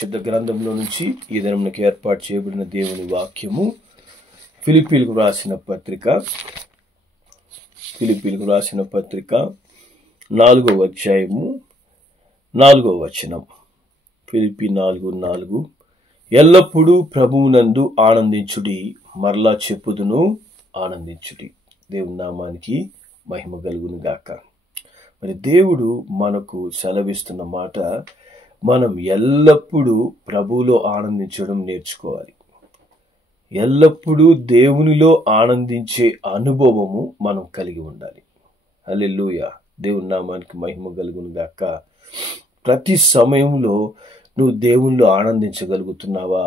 పెద్ద గ్రంథంలో నుంచి ఈ దినమునకు ఏర్పాటు చేయబడిన దేవుని వాక్యము ఫిలిప్పీలకు రాసిన పత్రిక 4వ అధ్యాయము 4వ వచనం. ఫిలిప్పీ 4:4 ఎల్లప్పుడూ ప్రభువునందు ఆనందించుడి, మరలా చెప్పుదును ఆనందించుడి. దేవుని నామానికి మహిమ కలుగును గాక. మరి దేవుడు మనకు సెలవిస్తున్న మాట, మనం ఎల్లప్పుడూ ప్రభువులో ఆనందించడం నేర్చుకోవాలి. ఎల్లప్పుడూ దేవునిలో ఆనందించే అనుభవము మనం కలిగి ఉండాలి. హల్లెలూయా. దేవుని నామానికి మహిమ కలుగును గాక. ప్రతి సమయంలో నువ్వు దేవునిలో ఆనందించగలుగుతున్నావా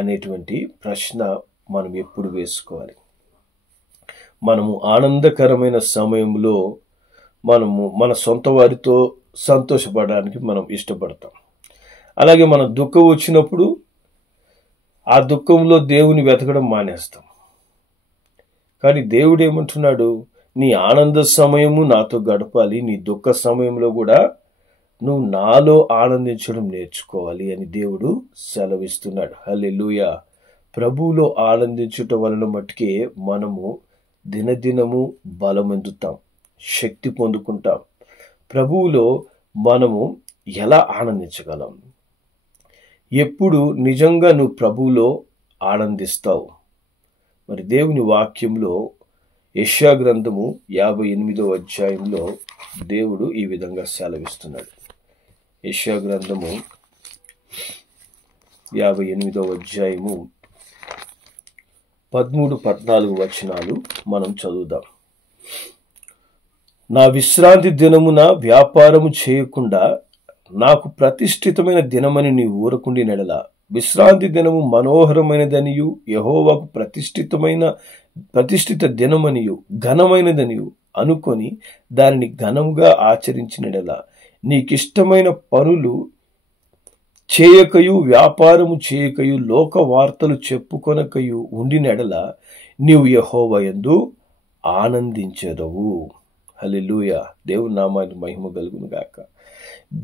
అనేటువంటి ప్రశ్న మనం ఎప్పుడు వేసుకోవాలి. మనము ఆనందకరమైన సమయంలో మనము మన సొంత వారితో సంతోషపడడానికి మనం ఇష్టపడతాం. అలాగే మన దుఃఖం వచ్చినప్పుడు ఆ దుఃఖంలో దేవుని వెతకడం మానేస్తాం. కానీ దేవుడు ఏమంటున్నాడు? నీ ఆనంద సమయము నాతో గడపాలి, నీ దుఃఖ సమయంలో కూడా నువ్వు నాలో ఆనందించడం నేర్చుకోవాలి అని దేవుడు సెలవిస్తున్నాడు. హల్లెలూయా. ప్రభువులో ఆనందించుట వలన మట్టుకే మనము దినదినము బలమెందుతాం, శక్తి పొందుకుంటాం. ప్రభువులో మనము ఎలా ఆనందించగలం? ఎప్పుడు నిజంగా నువ్వు ప్రభువులో ఆనందిస్తావు? మరి దేవుని వాక్యంలో యెషయా గ్రంథము 58వ అధ్యాయంలో దేవుడు ఈ విధంగా సెలవిస్తున్నాడు. యెషయా గ్రంథము 58వ అధ్యాయము 13-14 వచనాలు మనం చదువుదాం. నా విశ్రాంతి దినమున వ్యాపారము చేయకుండా నాకు ప్రతిష్ఠితమైన దినమని నీ ఊరకుండినెడల, విశ్రాంతి దినము మనోహరమైనదనియు యెహోవాకు ప్రతిష్ఠిత దినమనియు ఘనమైనదనియు అనుకొని దానిని ఘనముగా ఆచరించినెడల, నీకిష్టమైన పనులు చేయకయు వ్యాపారము చేయకయు లోక వార్తలు చెప్పుకొనకయు ఉండినెడల నీవు యెహోవా యందు ఆనందించెదవు. హల్లెలూయా. దేవుని నామానికి మహిమ కలుగును గాక.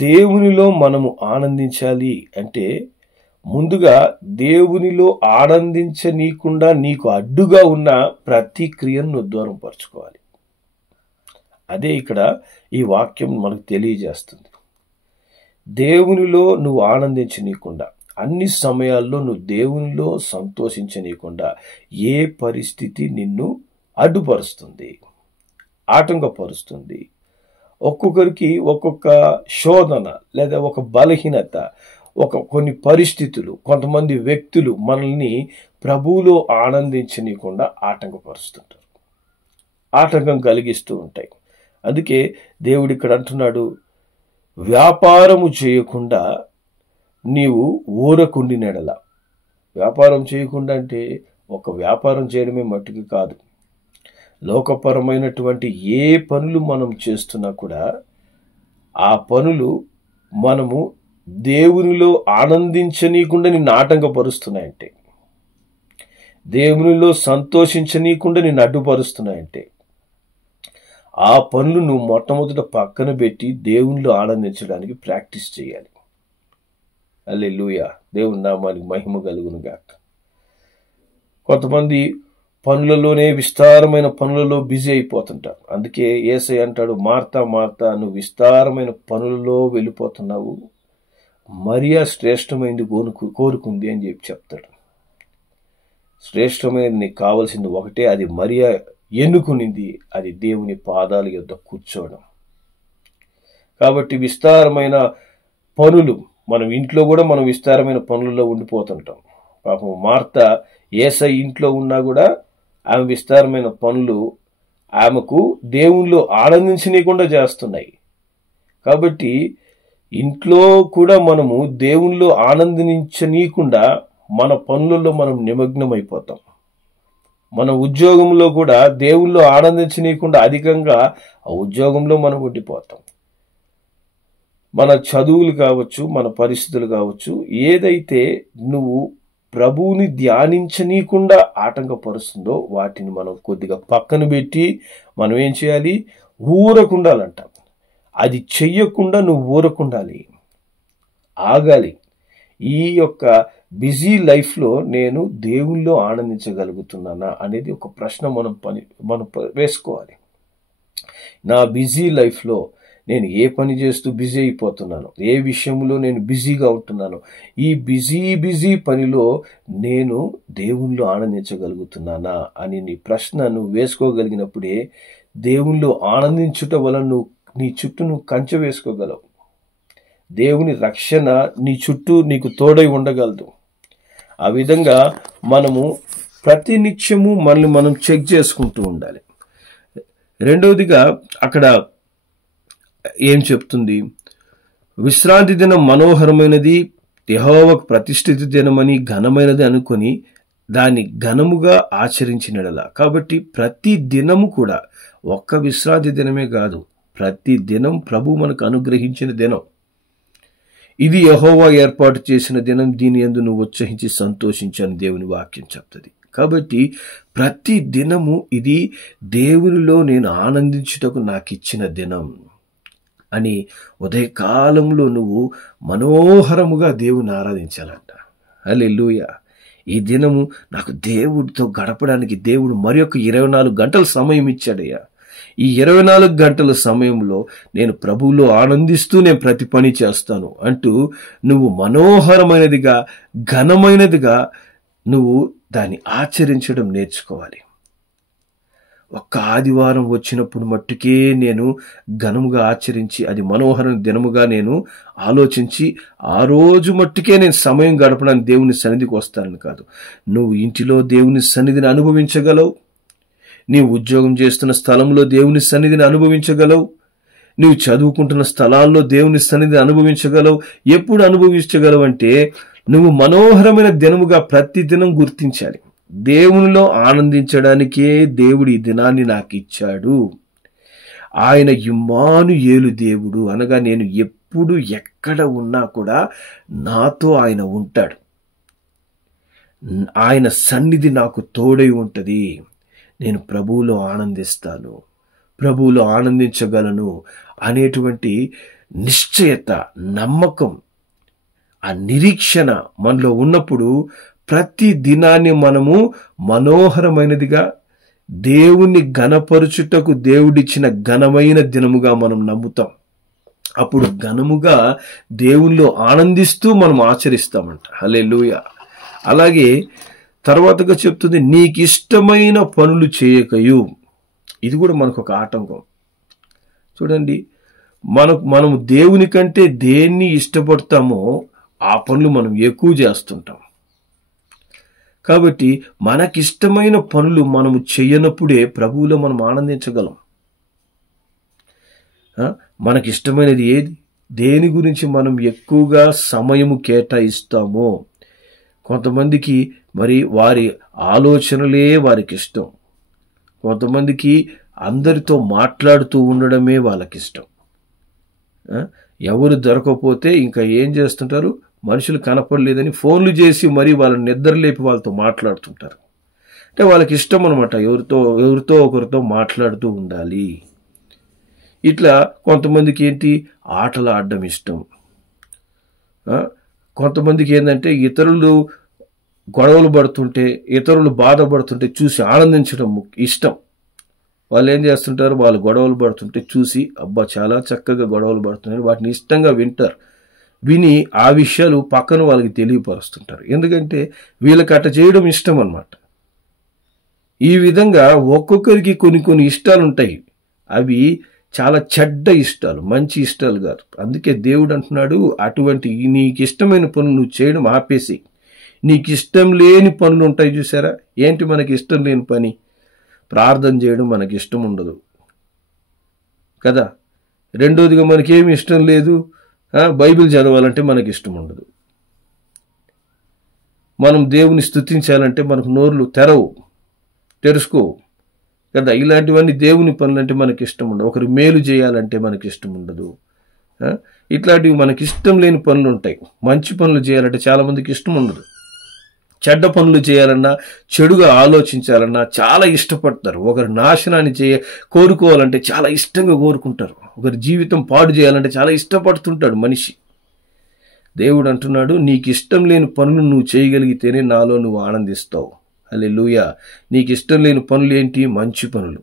దేవునిలో మనము ఆనందించాలి అంటే ముందుగా దేవునిలో ఆనందించనీయకుండా నీకు అడ్డుగా ఉన్న ప్రతి క్రియను నువ్వు దూరం పరుచుకోవాలి. అదే ఇక్కడ ఈ వాక్యం మనకు తెలియజేస్తుంది. దేవునిలో నువ్వు ఆనందించనీయకుండా, అన్ని సమయాల్లో నువ్వు దేవునిలో సంతోషించనీయకుండా ఏ పరిస్థితి నిన్ను అడ్డుపరుస్తుంది, ఆటంకపరుస్తుంది. ఒక్కొక్కరికి ఒక్కొక్క శోధన లేదా ఒక బలహీనత, కొన్ని పరిస్థితులు, కొంతమంది వ్యక్తులు మనల్ని ప్రభువులో ఆనందించనీయకుండా ఆటంకపరుస్తుంటారు, ఆటంకం కలిగిస్తూ ఉంటాయి. అందుకే దేవుడు ఇక్కడ అంటున్నాడు, వ్యాపారము చేయకుండా నీవు ఊరకుండినెడల. వ్యాపారం చేయకుండా అంటే ఒక వ్యాపారం చేయడమే మట్టుకు కాదు. లోకపరమైనటువంటి ఏ పనులు మనం చేస్తున్నా కూడా ఆ పనులు మనము దేవునిలో ఆనందించనీయకుండా నిన్ను ఆటంకపరుస్తున్నాయంటే, దేవునిలో సంతోషించనీయకుండా నిన్ను అడ్డుపరుస్తున్నాయంటే, ఆ పనులు నువ్వు మొట్టమొదట పక్కన పెట్టి దేవునిలో ఆనందించడానికి ప్రాక్టీస్ చేయాలి. హల్లెలూయా. దేవుని నామానికి మహిమ కలుగును గాక. కొంతమంది పనులలోనే, విస్తారమైన పనులలో బిజీ అయిపోతుంటారు. అందుకే యేసయ్య అంటాడు, మార్తా మార్తా, నువ్వు విస్తారమైన పనులలో వెళ్ళిపోతున్నావు, మరియా శ్రేష్టమైనది కోరుకుంది అని చెప్తాడు. శ్రేష్టమైనది నీకు కావాల్సింది ఒకటే, అది మరియా ఎన్నుకునింది, అది దేవుని పాదాల యొద్ద కూర్చోవడం. కాబట్టి విస్తారమైన పనులు, మనం ఇంట్లో కూడా మనం విస్తారమైన పనులలో ఉండిపోతుంటాం. పాపం మార్త యేసయ్య ఇంట్లో ఉన్నా కూడా ఆమె విస్తారమైన పనులు ఆమెకు దేవునిలో ఆనందించనీయకుండా చేస్తున్నాయి. కాబట్టి ఇంట్లో కూడా మనము దేవునిలో ఆనందించనీయకుండా మన పనులలో మనం నిమగ్నమైపోతాం. మన ఉద్యోగంలో కూడా దేవునిలో ఆనందించనీయకుండా అధికంగా ఆ ఉద్యోగంలో మనం ఉండిపోతాం. మన చదువులు కావచ్చు, మన పరిస్థితులు కావచ్చు, ఏదైతే నువ్వు ప్రభువుని ధ్యానించనీయకుండా ఆటంకపరుస్తుందో వాటిని మనం కొద్దిగా పక్కన పెట్టి మనం ఏం చేయాలి? ఊరకుండాలంటాం. అది చెయ్యకుండా నువ్వు ఊరకుండాలి, ఆగాలి. ఈ యొక్క బిజీ లైఫ్లో నేను దేవుల్లో ఆనందించగలుగుతున్నానా అనేది ఒక ప్రశ్న మనం వేసుకోవాలి. నా బిజీ లైఫ్లో నేను ఏ పని చేస్తూ బిజీ అయిపోతున్నాను, ఏ విషయంలో నేను బిజీగా ఉంటున్నాను, ఈ బిజీ పనిలో నేను దేవుల్లో ఆనందించగలుగుతున్నానా అని నీ ప్రశ్న నువ్వు వేసుకోగలిగినప్పుడే దేవుల్లో ఆనందించుట వలన నీ చుట్టూ నువ్వు కంచె వేసుకోగలవు. దేవుని రక్షణ నీ చుట్టూ నీకు తోడై ఉండగలదు. ఆ విధంగా మనము ప్రతినిత్యము మనల్ని మనం చెక్ చేసుకుంటూ ఉండాలి. రెండవదిగా అక్కడ ఏం చెప్తుంది? విశ్రాంతి దినం మనోహరమైనది, యెహోవాకు ప్రతిష్ఠిత దినమని ఘనమైనది అనుకొని దాన్ని ఘనముగా ఆచరించినడలా. కాబట్టి ప్రతి దినము కూడా ఒక్క విశ్రాంతి దినమే కాదు, ప్రతి దినం ప్రభు మనకు అనుగ్రహించిన దినం. ఇది యెహోవా ఏర్పాటు చేసిన దినం, దీని యందు నువ్వు ఉత్సహించి సంతోషించని దేవుని వాక్యం చెప్తుంది. కాబట్టి ప్రతి దినము ఇది దేవునిలో నేను ఆనందించుటకు నాకు ఇచ్చిన దినం అని ఉదయకాలంలో నువ్వు మనోహరముగా దేవుని ఆరాధించాలంట. హల్లెలూయా. ఈ దినము నాకు దేవుడితో గడపడానికి దేవుడు మరి ఒక 24 గంటల సమయం ఇచ్చాడయ్యా. ఈ 24 గంటల సమయంలో నేను ప్రభువులో ఆనందిస్తూ నేను ప్రతి పని చేస్తాను అంటూ నువ్వు మనోహరమైనదిగా ఘనమైనదిగా నువ్వు దాన్ని ఆచరించడం నేర్చుకోవాలి. ఒక్క ఆదివారం వచ్చినప్పుడు మట్టుకే నేను ఘనముగా ఆచరించి అది మనోహర దినముగా నేను ఆలోచించి ఆ రోజు మట్టుకే నేను సమయం గడపడానికి దేవుని సన్నిధికి వస్తానని కాదు. నువ్వు ఇంటిలో దేవుని సన్నిధిని అనుభవించగలవు, నీవు ఉద్యోగం చేస్తున్న స్థలంలో దేవుని సన్నిధిని అనుభవించగలవు, నీవు చదువుకుంటున్న స్థలాల్లో దేవుని సన్నిధిని అనుభవించగలవు. ఎప్పుడు అనుభవించగలవు అంటే నువ్వు మనోహరమైన దినముగా ప్రతి దినం గుర్తించాలి. దేవునిలో ఆనందించడానికే దేవుడు ఈ దినాన్ని నాకు ఇచ్చాడు. ఆయన ఇమ్మానుయేలు దేవుడు అనగా నేను ఎప్పుడు ఎక్కడ ఉన్నా కూడా నాతో ఆయన ఉంటాడు, ఆయన సన్నిధి నాకు తోడై ఉంటది, నేను ప్రభువులో ఆనందిస్తాను, ప్రభువులో ఆనందించగలను అనేటువంటి నిశ్చయత, నమ్మకం, ఆ నిరీక్షణ మనలో ఉన్నప్పుడు ప్రతి దినాన్ని మనము మనోహరమైనదిగా దేవుణ్ణి ఘనపరుచుటకు దేవుడిచ్చిన ఘనమైన దినముగా మనం నమ్ముతాం. అప్పుడు ఘనముగా దేవునిలో ఆనందిస్తూ మనం ఆచరిస్తామంట. హల్లెలూయా. అలాగే తర్వాతగా చెప్తుంది, నీకు ఇష్టమైన పనులు చేయకయు. ఇది కూడా మనకు ఒక ఆటంకం. చూడండి, మనము దేవుని కంటే దేన్ని ఇష్టపడతామో ఆ పనులు మనం ఎక్కువ చేస్తుంటాం. కాబట్టి మనకిష్టమైన పనులు మనము చేయనప్పుడే ప్రభువులో మనం ఆనందించగలం. మనకిష్టమైనది ఏది, దేని గురించి మనం ఎక్కువగా సమయము కేటాయిస్తామో. కొంతమందికి మరి వారి ఆలోచనలే వారికి ఇష్టం, కొంతమందికి అందరితో మాట్లాడుతూ ఉండడమే వాళ్ళకిష్టం. ఎవరు దొరకకపోతే ఇంకా ఏం చేస్తుంటారు, మనుషులు కనపడలేదని ఫోన్లు చేసి మరి వాళ్ళని నిద్రలేపి వాళ్ళతో మాట్లాడుతుంటారు. అంటే వాళ్ళకి ఇష్టం అనమాట, ఎవరితో ఒకరితో మాట్లాడుతూ ఉండాలి. ఇట్లా కొంతమందికి ఏంటి, ఆటలు ఆడడం ఇష్టం. కొంతమందికి ఏంటంటే ఇతరులు గొడవలు పడుతుంటే, ఇతరులు బాధపడుతుంటే చూసి ఆనందించడం ఇష్టం. వాళ్ళు ఏం చేస్తుంటారు, వాళ్ళు గొడవలు పడుతుంటే చూసి అబ్బా చాలా చక్కగా గొడవలు పడుతున్నాయి వాటిని ఇష్టంగా వింటారు. విని ఆ విషయాలు పక్కన వాళ్ళకి తెలియపరుస్తుంటారు. ఎందుకంటే వీళ్ళకి అట్ట చేయడం ఇష్టం అన్నమాట. ఈ విధంగా ఒక్కొక్కరికి కొన్ని ఇష్టాలు ఉంటాయి. అవి చాలా చెడ్డ ఇష్టాలు, మంచి ఇష్టాలు కాదు. అందుకే దేవుడు అంటున్నాడు, అటువంటి నీకు ఇష్టమైన పనులు నువ్వు చేయడం ఆపేసి, నీకు ఇష్టం లేని పనులు ఉంటాయి చూసారా. ఏంటి మనకి ఇష్టం లేని పని? ప్రార్థన చేయడం మనకి ఇష్టం ఉండదు కదా. రెండోదిగా మనకేమి ఇష్టం లేదు, బైబిల్ చదవాలంటే మనకి ఇష్టం ఉండదు. మనం దేవుని స్తుతించాలంటే మనకు నోర్లు తెరుచుకోవు కదా. ఇలాంటివన్నీ దేవుని పనులు అంటే మనకి ఇష్టం ఉండదు. ఒకరు మేలు చేయాలంటే మనకి ఇష్టం ఉండదు. ఇట్లాంటివి మనకి ఇష్టం లేని పనులు ఉంటాయి. మంచి పనులు చేయాలంటే చాలా మందికి ఇష్టం ఉండదు. చెడ్డ పనులు చేయాలన్నా, చెడుగా ఆలోచించాలన్నా చాలా ఇష్టపడతారు. ఒకరి నాశనాన్ని కోరుకోవాలంటే చాలా ఇష్టంగా కోరుకుంటారు. ఒకరి జీవితం పాడు చేయాలంటే చాలా ఇష్టపడుతుంటాడు మనిషి. దేవుడు అంటున్నాడు, నీకు ఇష్టం లేని పనులు నువ్వు చేయగలిగితేనే నాలో నువ్వు ఆనందిస్తావు. హల్లెలూయా. నీకు ఇష్టం లేని పనులు ఏంటి? మంచి పనులు,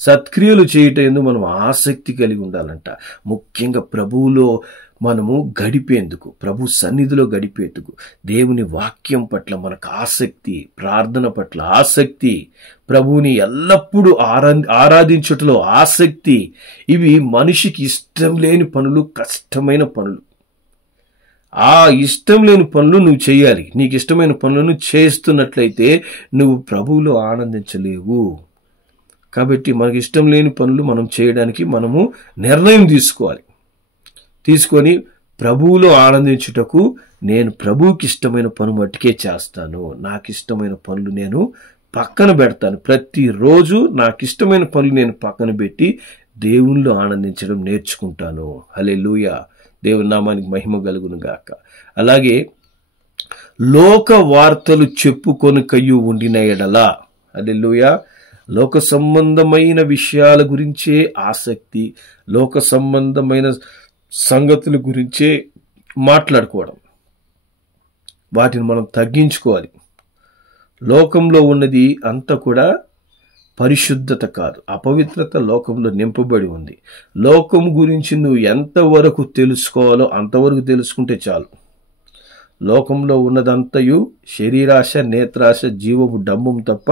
సత్క్రియలు చేయటం మనం ఆసక్తి కలిగి ఉండాలంట. ముఖ్యంగా ప్రభువులో మనము గడిపేందుకు, ప్రభు సన్నిధిలో గడిపేందుకు, దేవుని వాక్యం పట్ల మనకు ఆసక్తి, ప్రార్థన పట్ల ఆసక్తి, ప్రభువుని ఎల్లప్పుడూ ఆరాధించుటలో ఆసక్తి, ఇవి మనిషికి ఇష్టం లేని పనులు, కష్టమైన పనులు. ఆ ఇష్టం లేని పనులు నువ్వు చేయాలి. నీకు ఇష్టమైన పనులను చేస్తున్నట్లయితే నువ్వు ప్రభువులో ఆనందించలేవు. కాబట్టి మనకి ఇష్టం లేని పనులు మనం చేయడానికి మనము నిర్ణయం తీసుకొని ప్రభువులో ఆనందించుటకు నేను ప్రభువుకి ఇష్టమైన పని మట్టుకే చేస్తాను. నాకు ఇష్టమైన పనులు నేను పక్కన పెడతాను. ప్రతిరోజు నాకు ఇష్టమైన పనులు నేను పక్కన పెట్టి దేవునిలో ఆనందించడం నేర్చుకుంటాను. హల్లెలూయా. దేవుని నామానికి మహిమ కలుగును గాక. అలాగే లోక వార్తలు చెప్పుకొనకయు ఉండిన ఎడల, హల్లెలూయా, లోక సంబంధమైన విషయాల గురించే ఆసక్తి, లోక సంబంధమైన సంగతుల గురించే మాట్లాడుకోవడం, వాటిని మనం తగ్గించుకోవాలి. లోకంలో ఉన్నది అంతా కూడా పరిశుద్ధత కాదు, అపవిత్రత లోకంలో నింపబడి ఉంది. లోకం గురించి నువ్వు ఎంతవరకు తెలుసుకోవాలో అంతవరకు తెలుసుకుంటే చాలు. లోకంలో ఉన్నదంతయు శరీరాశ, నేత్రాశ, జీవము, డంబం తప్ప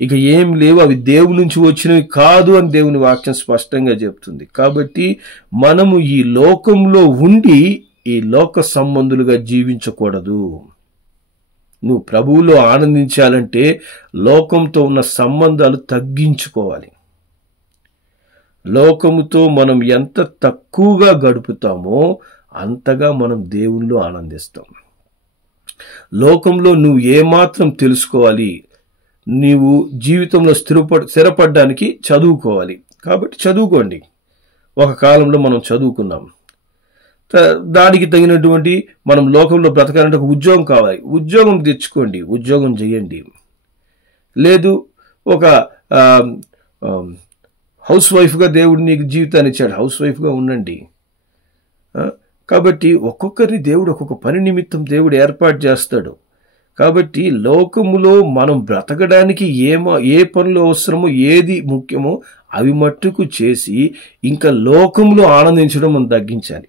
ఇక ఏం లేవు. అవి దేవుని నుంచి వచ్చినవి కాదు అని దేవుని వాక్యం స్పష్టంగా చెప్తుంది. కాబట్టి మనము ఈ లోకంలో ఉండి ఈ లోక సంబంధులుగా జీవించకూడదు. నువ్వు ప్రభువులో ఆనందించాలంటే లోకంతో ఉన్న సంబంధాలు తగ్గించుకోవాలి. లోకముతో మనం ఎంత తక్కువగా గడుపుతామో అంతగా మనం దేవునిలో ఆనందిస్తాం. లోకంలో నువ్వు ఏమాత్రం తెలుసుకోవాలి, నీవు జీవితంలో స్థిరపడడానికి చదువుకోవాలి. కాబట్టి చదువుకోండి. ఒక కాలంలో మనం చదువుకున్నాం, దానికి తగినటువంటి మనం లోకంలో బ్రతకాలంటే ఒక ఉద్యోగం కావాలి, ఉద్యోగం తెచ్చుకోండి, ఉద్యోగం చేయండి. లేదు ఒక హౌస్ వైఫ్గా దేవుడు నీకు జీవితాన్ని ఇచ్చాడు, హౌస్ వైఫ్గా ఉండండి. కాబట్టి ఒక్కొక్కరిని దేవుడు ఒక్కొక్క పని నిమిత్తం దేవుడు ఏర్పాటు చేస్తాడు. కాబట్టి లోకములో మనం బ్రతకడానికి ఏ పనులు అవసరమో, ఏది ముఖ్యమో అవి మట్టుకు చేసి ఇంకా లోకంలో ఆనందించడం మనం తగ్గించాలి.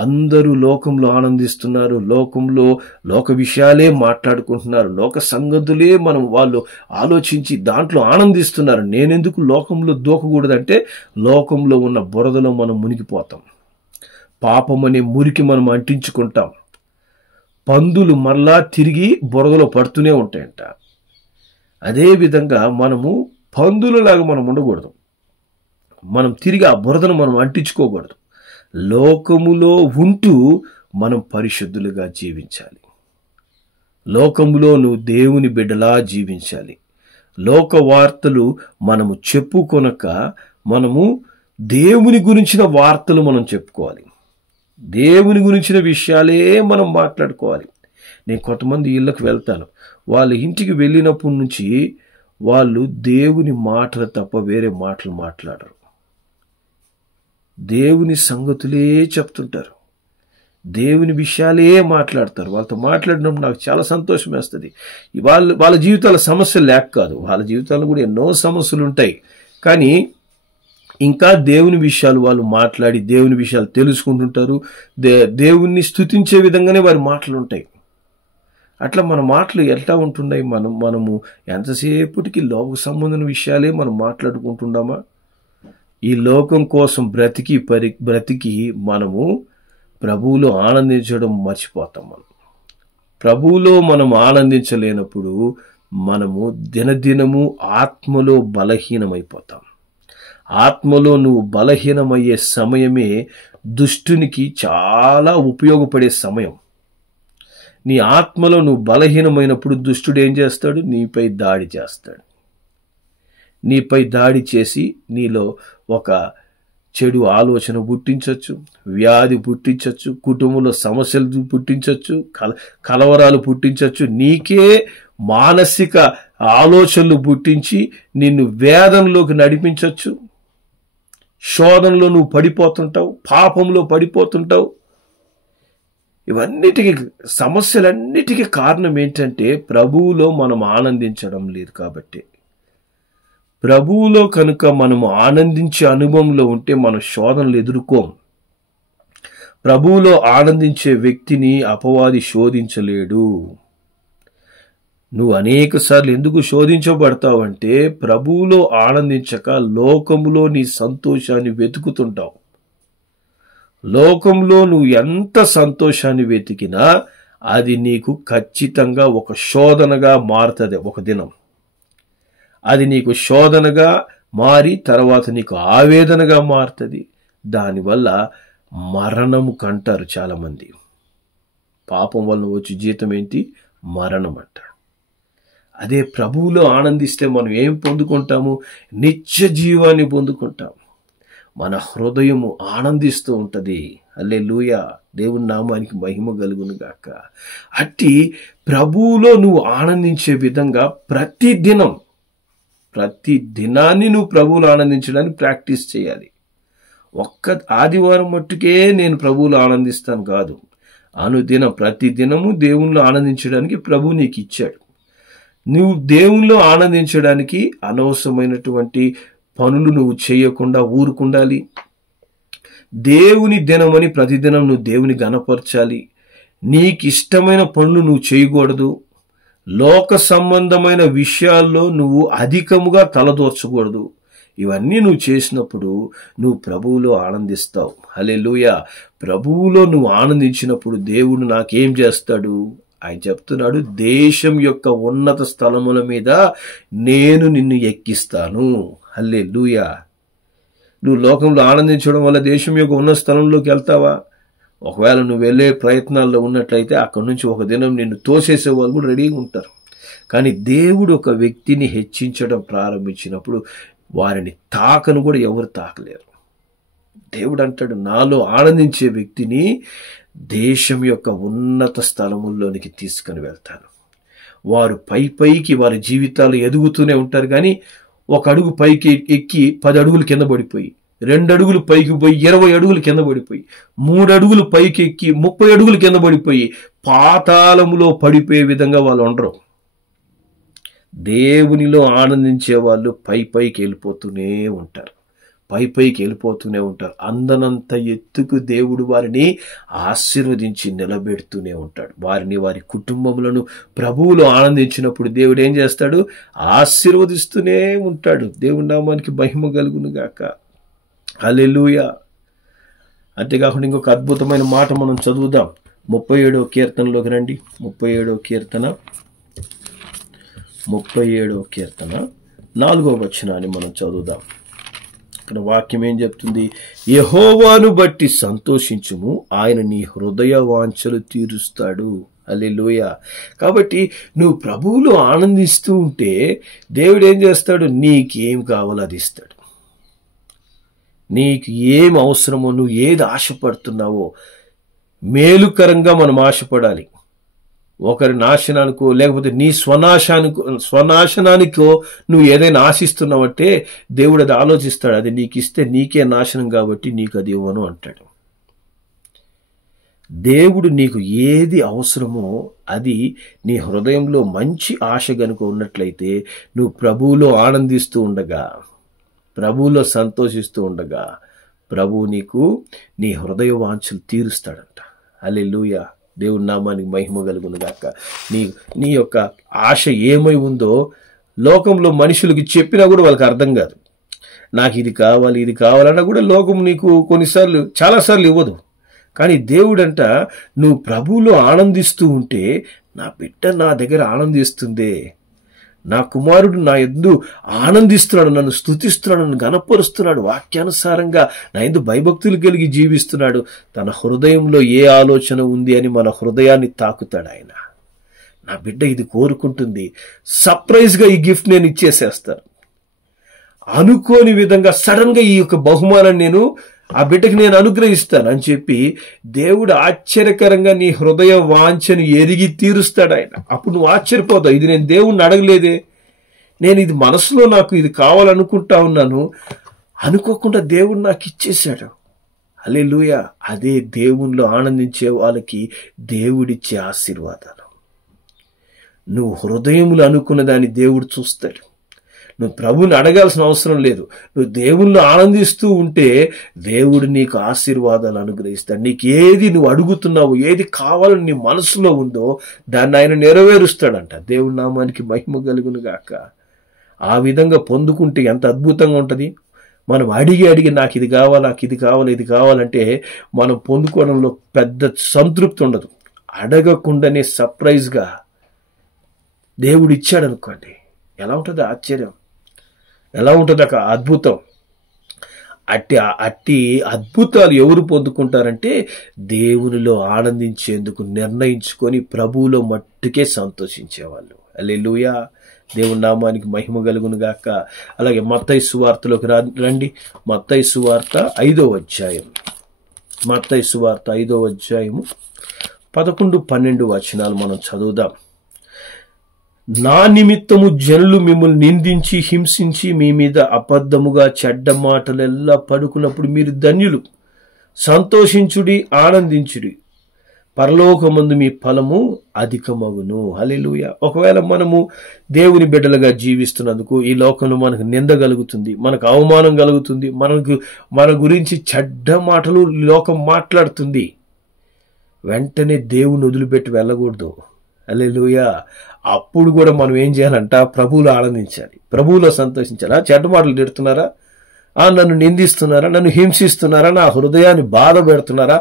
అందరూ లోకంలో ఆనందిస్తున్నారు, లోకంలో లోక విషయాలే మాట్లాడుకుంటున్నారు, లోక సంగతులే వాళ్ళు ఆలోచించి దాంట్లో ఆనందిస్తున్నారు. నేనెందుకు లోకంలో దూకకూడదంటే లోకంలో ఉన్న బురదలో మనం మునిగిపోతాం. పాపం అనే మురికి మనం అంటించుకుంటాం. పందులు మరలా తిరిగి బురదలో పడుతూనే ఉంటాయంట. అదేవిధంగా మనము పందులలాగా మనం ఉండకూడదు. మనం తిరిగి ఆ బురదను మనం అంటించుకోకూడదు. లోకములో ఉంటూ మనం పరిశుద్ధులుగా జీవించాలి. లోకములో నువ్వు దేవుని బిడ్డలా జీవించాలి. లోక వార్తలు మనము చెప్పుకొనక మనము దేవుని గురించిన వార్తలు మనం చెప్పుకోవాలి. దేవుని గురించిన విషయాలే మనం మాట్లాడుకోవాలి. నేను కొంతమంది ఇళ్ళకు వెళ్తాను, వాళ్ళ ఇంటికి వెళ్ళినప్పటి నుంచి వాళ్ళు దేవుని మాటలు తప్ప వేరే మాటలు మాట్లాడరు. దేవుని సంగతులే చెప్తుంటారు, దేవుని విషయాలే మాట్లాడతారు. వాళ్ళతో మాట్లాడినప్పుడు నాకు చాలా సంతోషం వేస్తుంది. వాళ్ళ జీవితాల సమస్యలు లేక కాదు, వాళ్ళ జీవితాల్లో కూడా ఎన్నో సమస్యలు ఉంటాయి. కానీ ఇంకా దేవుని విషయాలు వాళ్ళు మాట్లాడి దేవుని విషయాలు తెలుసుకుంటుంటారు. దేవుణ్ణి స్తుతించే విధంగానే వారి మాటలు ఉంటాయి. అట్లా మన మాటలు ఎట్లా ఉంటున్నాయి? మనము ఎంతసేపటికి లోక సంబంధమైన విషయాలే మనం మాట్లాడుకుంటున్నామా? ఈ లోకం కోసం బ్రతికి మనము ప్రభువులో ఆనందించడం మర్చిపోతాం. ప్రభువులో మనం ఆనందించలేనప్పుడు మనము దినదినము ఆత్మలో బలహీనమైపోతాం. ఆత్మలో నువ్వు బలహీనమయ్యే సమయమే దుష్టునికి చాలా ఉపయోగపడే సమయం. నీ ఆత్మలో నువ్వు బలహీనమైనప్పుడు దుష్టుడు ఏం చేస్తాడు? నీపై దాడి చేస్తాడు. నీపై దాడి చేసి నీలో ఒక చెడు ఆలోచన పుట్టించవచ్చు, వ్యాధి పుట్టించవచ్చు, కుటుంబంలో సమస్యలు పుట్టించవచ్చు, కలవరాలు పుట్టించవచ్చు, నీకే మానసిక ఆలోచనలు పుట్టించి నిన్ను వేదనలోకి నడిపించవచ్చు. శోధనలో నువ్వు పడిపోతుంటావు, పాపంలో పడిపోతుంటావు. ఇవన్నిటికీ, సమస్యలన్నిటికీ కారణం ఏంటంటే ప్రభువులో మనం ఆనందించడం లేదు కాబట్టి. ప్రభువులో కనుక మనము ఆనందించే అనుభవంలో ఉంటే మనం శోధనలు ఎదుర్కోం. ప్రభువులో ఆనందించే వ్యక్తిని అపవాది శోధించలేడు. నువ్వు అనేక సార్లు ఎందుకు శోధించబడతావంటే ప్రభువులో ఆనందించక లోకములో నీ సంతోషాన్ని వెతుకుతుంటావు. లోకంలో నువ్వు ఎంత సంతోషాన్ని వెతికినా అది నీకు ఖచ్చితంగా ఒక శోధనగా మారుతుంది. ఒక దినం అది నీకు శోధనగా మారి తర్వాత నీకు ఆవేదనగా మారుతుంది. దానివల్ల మరణము కంటారు చాలామంది. పాపం వల్ల వచ్చే జీతం ఏంటి? మరణం అంటారు. అదే ప్రభువులో ఆనందిస్తే మనం ఏం పొందుకుంటాము? నిత్య జీవాన్ని పొందుకుంటాము. మన హృదయము ఆనందిస్తూ ఉంటుంది. హల్లెలూయా, దేవుని నామానికి మహిమ కలుగును గాక. అట్టి ప్రభువులో నువ్వు ఆనందించే విధంగా ప్రతి దినాన్ని నువ్వు ప్రభువులో ఆనందించడానికి ప్రాక్టీస్ చేయాలి. ఒక్క ఆదివారం మట్టుకే నేను ప్రభువులో ఆనందిస్తాను కాదు. అనుదినం, ప్రతి దినము దేవుణ్ణిలో ఆనందించడానికి ప్రభువు నీకు ఇచ్చాడు. నువ్వు దేవుణ్ణిలో ఆనందించడానికి అనవసరమైనటువంటి పనులు నువ్వు చేయకుండా ఊరుకుండాలి. దేవుని దినమని ప్రతిదినం నువ్వు దేవుని గణపరచాలి. నీకు ఇష్టమైన పనులు నువ్వు చేయకూడదు. లోక సంబంధమైన విషయాల్లో నువ్వు అధికముగా తలదూర్చకూడదు. ఇవన్నీ నువ్వు చేసినప్పుడు నువ్వు ప్రభువులో ఆనందిస్తావు. హల్లెలూయా. ప్రభువులో నువ్వు ఆనందించినప్పుడు దేవుడు నాకేం చేస్తాడు? ఆయన చెప్తున్నాడు, దేశం యొక్క ఉన్నత స్థలముల మీద నేను నిన్ను ఎక్కిస్తాను. హల్లెలూయా. నువ్వు లోకంలో ఆనందించడం వల్ల దేశం యొక్క ఉన్నత స్థలంలోకి వెళ్తావా? ఒకవేళ నువ్వు వెళ్ళే ప్రయత్నాల్లో ఉన్నట్లయితే అక్కడి నుంచి ఒక దినం నిన్ను తోసేసే వాళ్ళు కూడా రెడీగా ఉంటారు. కానీ దేవుడు ఒక వ్యక్తిని హెచ్చించడం ప్రారంభించినప్పుడు వారిని తాకను కూడా ఎవరు తాకలేరు. దేవుడు అంటాడు, నాలో ఆనందించే వ్యక్తిని దేశం యొక్క ఉన్నత స్థలముల్లోనికి తీసుకుని వెళ్తాను. వారు పైకి వారి జీవితాలు ఎదుగుతూనే ఉంటారు. కానీ ఒక అడుగు పైకి ఎక్కి 10 అడుగులు కింద పడిపోయి, 2 అడుగులు పైకి పోయి 20 అడుగులు కింద పడిపోయి, 3 అడుగులు పైకి ఎక్కి 30 అడుగులు కింద పడిపోయి పాతాళములో పడిపోయే విధంగా వాళ్ళు ఉండరు. దేవునిలో ఆనందించే వాళ్ళు పైకి వెళ్ళిపోతూనే ఉంటారు. పైకి వెళ్ళిపోతూనే ఉంటారు. అందనంత ఎత్తుకు దేవుడు వారిని ఆశీర్వదించి నిలబెడుతూనే ఉంటాడు. వారి కుటుంబములను ప్రభువులో ఆనందించినప్పుడు దేవుడు ఏం చేస్తాడు? ఆశీర్వదిస్తూనే ఉంటాడు. దేవుని నామానికి మహిమ కలుగును గాక. హల్లెలూయా. అంతేకాకుండా ఇంకొక అద్భుతమైన మాట మనం చదువుదాం. 37వ కీర్తనలోకి రండి. 37వ కీర్తన 4వ వచనాన్ని మనం చదువుదాం. ఇక్కడ వాక్యం ఏం చెప్తుంది? యెహోవాను బట్టి సంతోషించుము, ఆయన నీ హృదయ వాంఛలు తీరుస్తాడు. హల్లెలూయా. కాబట్టి నువ్వు ప్రభువులో ఆనందిస్తూ ఉంటే దేవుడు ఏం చేస్తాడు? నీకేం కావాలో అది ఇస్తాడు. నీకు ఏం అవసరమో, నువ్వు ఏది ఆశపడుతున్నావో, మేలుకరంగా మనం ఆశపడాలి. ఒకరి నాశనానికో లేకపోతే నీ స్వనాశనానికో నువ్వు ఏదైనా ఆశిస్తున్నావంటే దేవుడు అది ఆలోచిస్తాడు. అది నీకు ఇస్తే నీకే నాశనం కాబట్టి నీకు అది ఇవ్వను అంటాడు. దేవుడు నీకు ఏది అవసరమో అది నీ హృదయంలో మంచి ఆశ గనుక ఉన్నట్లయితే నువ్వు ప్రభువులో ఆనందిస్తూ ఉండగా, ప్రభువులో సంతోషిస్తూ ఉండగా ప్రభువు నీకు నీ హృదయ వాంఛలు తీరుస్తాడంట. హల్లెలూయా. దేవుని నామానికి మహిమ కలుగును గాక. నీ యొక్క ఆశ ఏమై ఉందో లోకంలో మనుషులకి చెప్పినా కూడా వాళ్ళకి అర్థం కాదు. నాకు ఇది కావాలన్నా కూడా లోకం నీకు కొన్నిసార్లు చాలాసార్లు ఇవ్వదు. కానీ దేవుడంట, నువ్వు ప్రభువులో ఆనందిస్తూ ఉంటే నా బిడ్డ నా దగ్గర ఆనందిస్తుందే, నా కుమారుడు నా యందు ఆనందిస్తున్నాడు, నన్ను స్తుతిస్తున్నాడు, నన్ను గణపరుస్తున్నాడు, వాక్యానుసారంగా నా యందు భయభక్తులు కలిగి జీవిస్తున్నాడు, తన హృదయంలో ఏ ఆలోచన ఉంది అని మన హృదయాన్ని తాకుతాడు ఆయన. నా బిడ్డ ఇది కోరుకుంటుంది, సర్ప్రైజ్గా ఈ గిఫ్ట్ నేను ఇచ్చేసేస్తాను, అనుకోని విధంగా సడన్ గా ఈ యొక్క బహుమానాన్ని నేను ఆ బిడ్డకి నేను అనుగ్రహిస్తాను అని చెప్పి దేవుడు ఆశ్చర్యకరంగా నీ హృదయ వాంఛను ఎరిగి తీరుస్తాడు ఆయన. అప్పుడు నువ్వు ఆశ్చర్యపోతావు, ఇది నేను దేవుణ్ణి అడగలేదే, నేను ఇది మనసులో నాకు ఇది కావాలనుకుంటా ఉన్నాను, అనుకోకుండా దేవుడు నాకు ఇచ్చేశాడు. హల్లెలూయా. అదే దేవునిలో ఆనందించే వాళ్ళకి దేవుడిచ్చే ఆశీర్వాదాలు. నువ్వు హృదయములు అనుకున్న దాన్ని దేవుడు చూస్తాడు. నువ్వు ప్రభువుని అడగాల్సిన అవసరం లేదు. నువ్వు దేవుణ్ణి ఆనందిస్తూ ఉంటే దేవుడు నీకు ఆశీర్వాదాలు అనుగ్రహిస్తాడు. నీకు ఏది నువ్వు అడుగుతున్నావు, ఏది కావాలని నీ మనసులో ఉందో దాన్ని ఆయన నెరవేరుస్తాడంట. దేవుడి నామానికి మహిమ కలుగును గాక. ఆ విధంగా పొందుకుంటే ఎంత అద్భుతంగా ఉంటుంది. మనం అడిగి నాకు ఇది కావాలి, నాకు ఇది కావాలి, ఇది కావాలంటే మనం పొందుకోవడంలో పెద్ద సంతృప్తి ఉండదు. అడగకుండానే సర్ప్రైజ్గా దేవుడు ఇచ్చాడు అనుకోండి, ఎలా ఉంటుంది ఆశ్చర్యం, ఎలా ఉంటుంది ఒక అద్భుతం. అట్టి అద్భుతాలు ఎవరు పొందుకుంటారంటే దేవునిలో ఆనందించేందుకు నిర్ణయించుకొని ప్రభువులో మట్టుకే సంతోషించేవాళ్ళు. హల్లెలూయా. దేవుని నామానికి మహిమ కలుగును గాక. అలాగే మత్తయి సువార్తలోకి రండి. మత్తయి సువార్త 5వ అధ్యాయం. మత్తయి సువార్త 5వ అధ్యాయము 11-12 వచనాలు మనం చదువుదాం. నా నిమిత్తము జనులు మిమ్మల్ని నిందించి హింసించి మీ మీద అబద్ధముగా చెడ్డ మాటలెల్లా పడుకున్నప్పుడు మీరు ధన్యులు. సంతోషించుడి, ఆనందించుడి, పరలోకమందు మీ ఫలము అధికమగును. హల్లెలూయా. ఒకవేళ మనము దేవుని బిడ్డలుగా జీవిస్తున్నందుకు ఈ లోకంలో మనకు నింద కలుగుతుంది, మనకు అవమానం కలుగుతుంది, మన గురించి చెడ్డ మాటలు లోకం మాట్లాడుతుంది. వెంటనే దేవుని వదిలిపెట్టి వెళ్ళకూడదు. హల్లెలూయా. అప్పుడు కూడా మనం ఏం చేయాలంట? ప్రభువులో ఆనందించాలి, ప్రభువులో సంతోషించాలి. చెడ్డ మాటలు తిడుతున్నారా, నన్ను నిందిస్తున్నారా, నన్ను హింసిస్తున్నారా, నా హృదయాన్ని బాధ పెడుతున్నారా,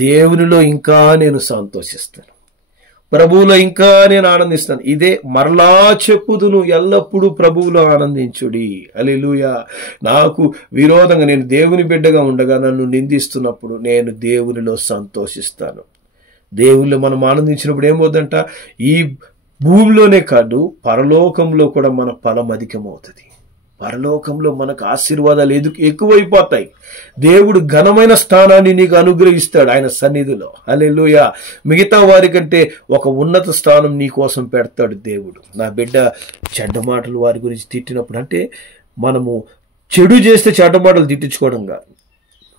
దేవునిలో ఇంకా నేను సంతోషిస్తాను, ప్రభువులో ఇంకా నేను ఆనందిస్తాను. ఇదే మరలా చెప్పుదును, ఎల్లప్పుడూ ప్రభువులో ఆనందించుడి. హల్లెలూయా. నాకు విరోధంగా నేను దేవుని బిడ్డగా ఉండగా నన్ను నిందిస్తున్నప్పుడు నేను దేవునిలో సంతోషిస్తాను. దేవుళ్ళు మనం ఆనందించినప్పుడు ఏమవుతుందంట? ఈ భూమిలోనే కాదు, పరలోకంలో కూడా మన ఫలం అధికమవుతుంది. పరలోకంలో మనకు ఆశీర్వాదాలు ఎక్కువైపోతాయి. దేవుడు ఘనమైన స్థానాన్ని నీకు అనుగ్రహిస్తాడు ఆయన సన్నిధిలో. హల్లెలూయా. మిగతా వారి కంటే ఒక ఉన్నత స్థానం నీ కోసం పెడతాడు దేవుడు. నా బిడ్డ చెడ్డ మాటలు వారి గురించి తిట్టినప్పుడు, అంటే మనము చెడు చేస్తే చెడ్డ మాటలు తిట్టించుకోవడం కాదు,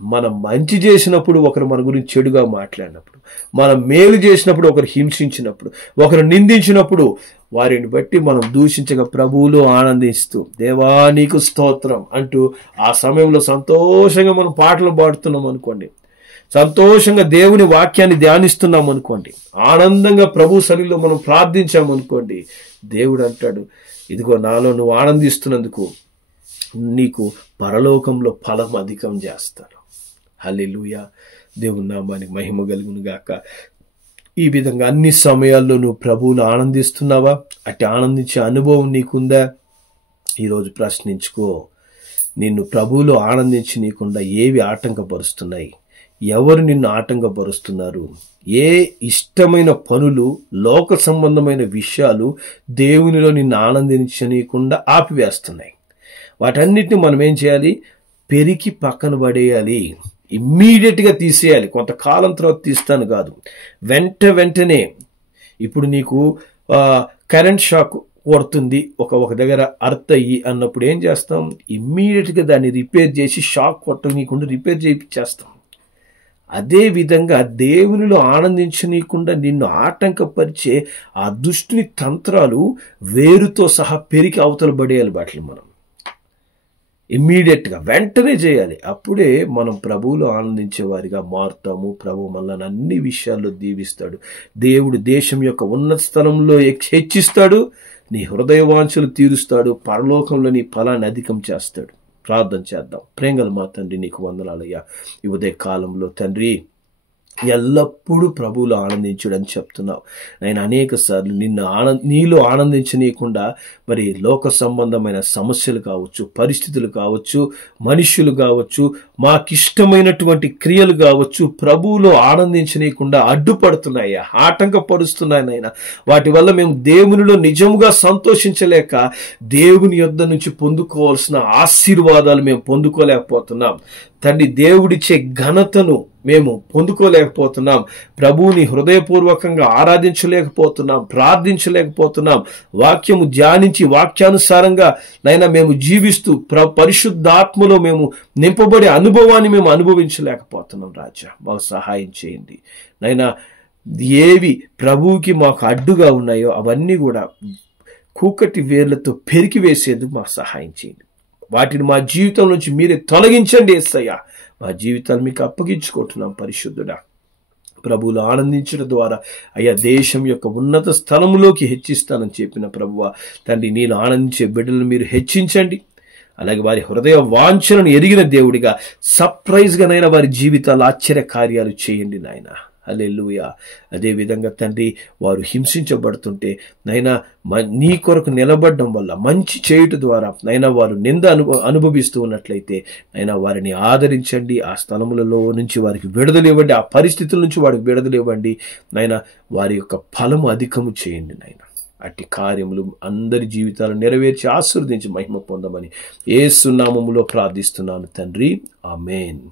మనం మంచి చేసినప్పుడు ఒకరు మన గురించి చెడుగా మాట్లాడినప్పుడు, మనం మేలు చేసినప్పుడు ఒకరు హింసించినప్పుడు, ఒకరు నిందించినప్పుడు వారిని బట్టి మనం దూషించగా ప్రభువులో ఆనందిస్తూ దేవా నీకు స్తోత్రం అంటూ ఆ సమయంలో సంతోషంగా మనం పాటలు పాడుతున్నాం అనుకోండి, సంతోషంగా దేవుని వాక్యాన్ని ధ్యానిస్తున్నాం అనుకోండి, ఆనందంగా ప్రభు సన్నిధిలో మనం ప్రార్థించామనుకోండి, దేవుడు అంటాడు, ఇదిగో నాలో నువ్వు ఆనందిస్తున్నందుకు నీకు పరలోకంలో ఫలం అధికం చేస్తాను. హల్లెలూయా. దేవుని నామానికి మహిమ కలుగును గాక. ఈ విధంగా అన్ని సమయాల్లో నువ్వు ప్రభువును ఆనందిస్తున్నావా? అట్టి ఆనందించే అనుభవం నీకుందా? ఈరోజు ప్రశ్నించుకో. నిన్ను ప్రభువులో ఆనందించి నీకుండా ఏవి ఆటంకపరుస్తున్నాయి? ఎవరు నిన్ను ఆటంకపరుస్తున్నారు? ఏ ఇష్టమైన పనులు, లోక సంబంధమైన విషయాలు దేవునిలో నిన్ను ఆనందించనీయకుండా ఆపివేస్తున్నాయి? వాటన్నిటిని మనం ఏం చేయాలి? పెరికి పక్కన పడేయాలి. ఇమ్మీడియట్గా తీసేయాలి. కొంతకాలం తర్వాత తీస్తాను కాదు, వెంటనే. ఇప్పుడు నీకు కరెంట్ షాక్ కొడుతుంది, ఒక దగ్గర అర్త్ అయ్యి అన్నప్పుడు ఏం చేస్తాం? ఇమ్మీడియట్గా దాన్ని రిపేర్ చేసి, షాక్ కొట్టనీయకుండా రిపేర్ చేయించేస్తాం. అదేవిధంగా దేవునిలో ఆనందించనీయకుండా నిన్ను ఆటంకపరిచే ఆ దుష్టుని తంత్రాలు వేరుతో సహా పెరికి అవతల పడేయాలి. వాటిని మనం ఇమ్మీడియట్గా వెంటనే చేయాలి. అప్పుడే మనం ప్రభువులో ఆనందించే వారిగా మారుతాము. ప్రభు మనల్ని అన్ని విషయాల్లో దీవిస్తాడు. దేవుడు దేశం యొక్క ఉన్నత స్థలంలో హెచ్చిస్తాడు. నీ హృదయ వాంఛలు తీరుస్తాడు. పరలోకంలో నీ ఫలాన్ని అధికం చేస్తాడు. ప్రార్థన చేద్దాం. ప్రేంగల మా తండ్రి, నీకు వందనాలయ్యా. ఈ ఉదయ కాలంలో తండ్రి, ఎల్లప్పుడూ ప్రభువులో ఆనందించుడని చెప్తున్నావు. నేను అనేక సార్లు నీలో ఆనందించనీయకుండా మరి లోక సంబంధమైన సమస్యలు కావచ్చు, పరిస్థితులు కావచ్చు, మనుష్యులు కావచ్చు, మాకిష్టమైనటువంటి క్రియలు కావచ్చు, ప్రభువులో ఆనందించనీయకుండా అడ్డుపడుతున్నాయా, ఆటంకపరుస్తున్నాయనైనా. వాటి వల్ల మేము దేవునిలో నిజముగా సంతోషించలేక దేవుని యొద్ద నుంచి పొందుకోవాల్సిన ఆశీర్వాదాలు మేము పొందుకోలేకపోతున్నాం. తండ్రి, దేవుడిచ్చే ఘనతను మేము పొందుకోలేకపోతున్నాం. ప్రభువుని హృదయపూర్వకంగా ఆరాధించలేకపోతున్నాం, ప్రార్థించలేకపోతున్నాం. వాక్యము ధ్యానించి వాక్యానుసారంగా నైనా మేము జీవిస్తూ పరిశుద్ధాత్మలో మేము నింపబడే అనుభవాన్ని మేము అనుభవించలేకపోతున్నాం. రాజా, మాకు సహాయం చేయండి నైనా. ఏవి ప్రభువుకి మాకు అడ్డుగా ఉన్నాయో అవన్నీ కూడా కూకటి వేర్లతో పెరికి వేసేందుకు మాకు సహాయం చేయండి. వాటిని మా జీవితం నుంచి మీరే తొలగించండి యేసయ్యా. మా జీవితాన్ని మీకు అప్పగించుకుంటున్నాం పరిశుద్ధుడా. ప్రభువులు ఆనందించడం ద్వారా అయ్యా దేశం యొక్క ఉన్నత స్థలములోకి హెచ్చిస్తానని చెప్పిన ప్రభువా తండ్రి, నేను ఆనందించే బిడ్డలను మీరు హెచ్చించండి. అలాగే వారి హృదయ వాంఛనను ఎరిగిన దేవుడిగా సర్ప్రైజ్గానైనా వారి జీవితాలు ఆశ్చర్య కార్యాలు చేయండి నాయన. హల్లెలూయా. అదేవిధంగా తండ్రి, వారు హింసించబడుతుంటే నైనా నీ కొరకు నిలబడడం వల్ల మంచి చేయుట ద్వారా నైనా వారు నింద అనుభవిస్తూ ఉన్నట్లయితే నైనా వారిని ఆదరించండి. ఆ స్థలములలో నుంచి వారికి విడుదల ఇవ్వండి. ఆ పరిస్థితుల నుంచి వారికి విడుదల ఇవ్వండి నైనా. వారి యొక్క ఫలము అధికము చేయండి నాయన. అట్టి కార్యములు అందరి జీవితాలను నెరవేర్చి ఆశీర్వదించి మహిమ పొందమని యేసు నామములో ప్రార్థిస్తున్నాను తండ్రి. ఆమేన్.